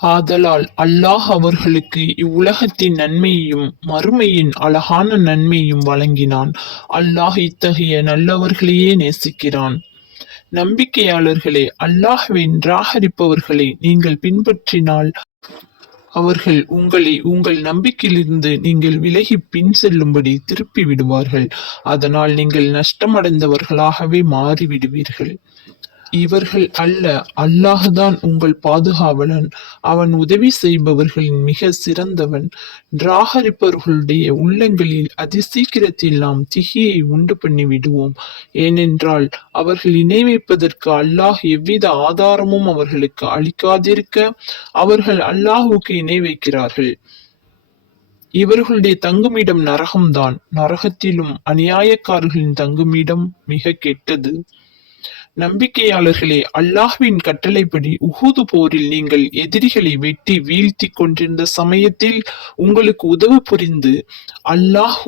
ஆதலால் அல்லாஹ் அவர்களுக்கு இவ்வுலகத்தின் நன்மையையும் மறுமையின் அழகான நன்மையும் வழங்கினான். அல்லாஹ் இத்தகைய நல்லவர்களையே நேசிக்கிறான். நம்பிக்கையாளர்களே அல்லாஹ்வை நிராகரிப்பவர்களை நீங்கள் பின்பற்றினால் அவர்கள் உங்களை உங்கள் நம்பிக்கையிலிருந்து நீங்கள் விலகி பின் செல்லும்படி திருப்பி விடுவார்கள் அதனால் நீங்கள் நஷ்டமடைந்தவர்களாகவே மாறிவிடுவீர்கள். இவர்கள் அல்ல அல்லாஹ்தான் உங்கள் பாதுகாவலன். அவன் உதவி செய்பவர்களின் மிக சிறந்தவன். நிராகரிப்பவர்களுடைய உள்ளங்களில் அதிசீக்கிரத்தில் நாம் திகியை உண்டு பண்ணி விடுவோம் ஏனென்றால் அவர்கள் இணை வைப்பதற்கு அல்லாஹ் எவ்வித ஆதாரமும் அவர்களுக்கு அளிக்காதிருக்க அவர்கள் அல்லாஹுக்கு இணை வைக்கிறார்கள். இவர்களுடைய தங்குமிடம் நரகம்தான். நரகத்திலும் அநியாயக்காரர்களின் தங்குமிடம் மிக கெட்டது. நம்பிக்கையாளர்களே அல்லாஹ்வின் கட்டளைப்படி உஹூது போரில் நீங்கள் எதிரிகளை வெட்டி வீழ்த்தி கொண்டிருந்த சமயத்தில் உங்களுக்கு உதவு புரிந்து அல்லாஹ்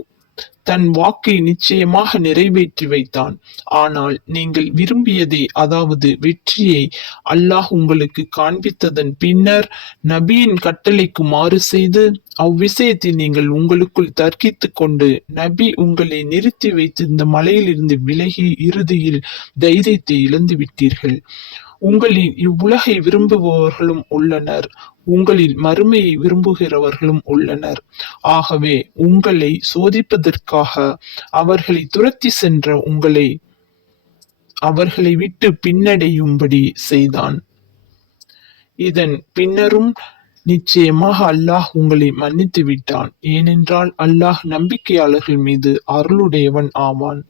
தன் வாக்கை நிச்சயமாக நிறைவேற்றி வைத்தான். ஆனால் நீங்கள் விரும்பியதை அதாவது வெற்றியை அல்லாஹ் உங்களுக்கு காண்பித்ததன் பின்னர் நபியின் கட்டளைக்கு மாறு செய்து அவ்விஷயத்தை நீங்கள் உங்களுக்குள் தர்க்கித்து கொண்டு நபி உங்களை நிறுத்தி வைத்திருந்த மலையிலிருந்து விலகி இறுதியில் தைரியத்தை இழந்து விட்டீர்கள் உங்களில் இவ்வுலகை விரும்புபவர்களும் உள்ளனர். உங்களில் மறுமையை விரும்புகிறவர்களும் உள்ளனர். ஆகவே உங்களை சோதிப்பதற்காக அவர்களை துரத்தி சென்ற உங்களை அவர்களை விட்டு பின்னடையும்படி செய்தான். இதன் பின்னரும் நிச்சயமாக அல்லாஹ் உங்களை மன்னித்து விட்டான் ஏனென்றால் அல்லாஹ் நம்பிக்கையாளர்கள் மீது அருளுடையவன் ஆவான்.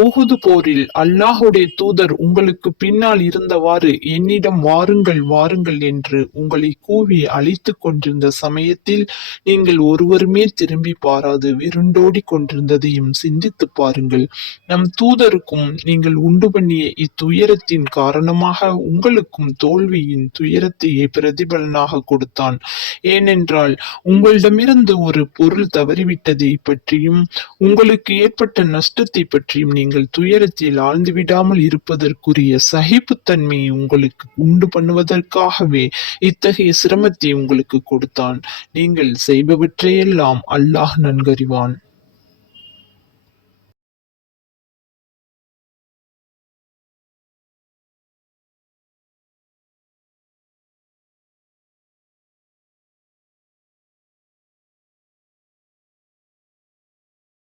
உகுது போரில் அல்லாஹுடைய தூதர் உங்களுக்கு பின்னால் இருந்தவாறு என்னிடம் வாருங்கள் வாருங்கள் என்று உங்களை கூவி அழைத்துக் கொண்டிருந்த சமயத்தில் நீங்கள் ஒருவருமே திரும்பி பாராது விருண்டோடி கொண்டிருந்ததையும் சிந்தித்து பாருங்கள். நம் தூதருக்கும் நீங்கள் உண்டு பண்ணிய இத்துயரத்தின் காரணமாக உங்களுக்கும் தோல்வியின் துயரத்தையே பிரதிபலனாக கொடுத்தான். ஏனென்றால் உங்களிடமிருந்து ஒரு பொருள் தவறிவிட்டதை பற்றியும் உங்களுக்கு ஏற்பட்ட நஷ்டத்தை பற்றியும் நீங்கள் நீங்கள் துயரத்தில் ஆழ்ந்துவிடாமல் இருப்பதற்குரிய சகிப்புத்தன்மையை உங்களுக்கு உண்டு பண்ணுவதற்காகவே இத்தகைய சிரமத்தை உங்களுக்கு கொடுத்தான். நீங்கள் செய்பவற்றையெல்லாம் அல்லாஹ் நன்கறிவான்.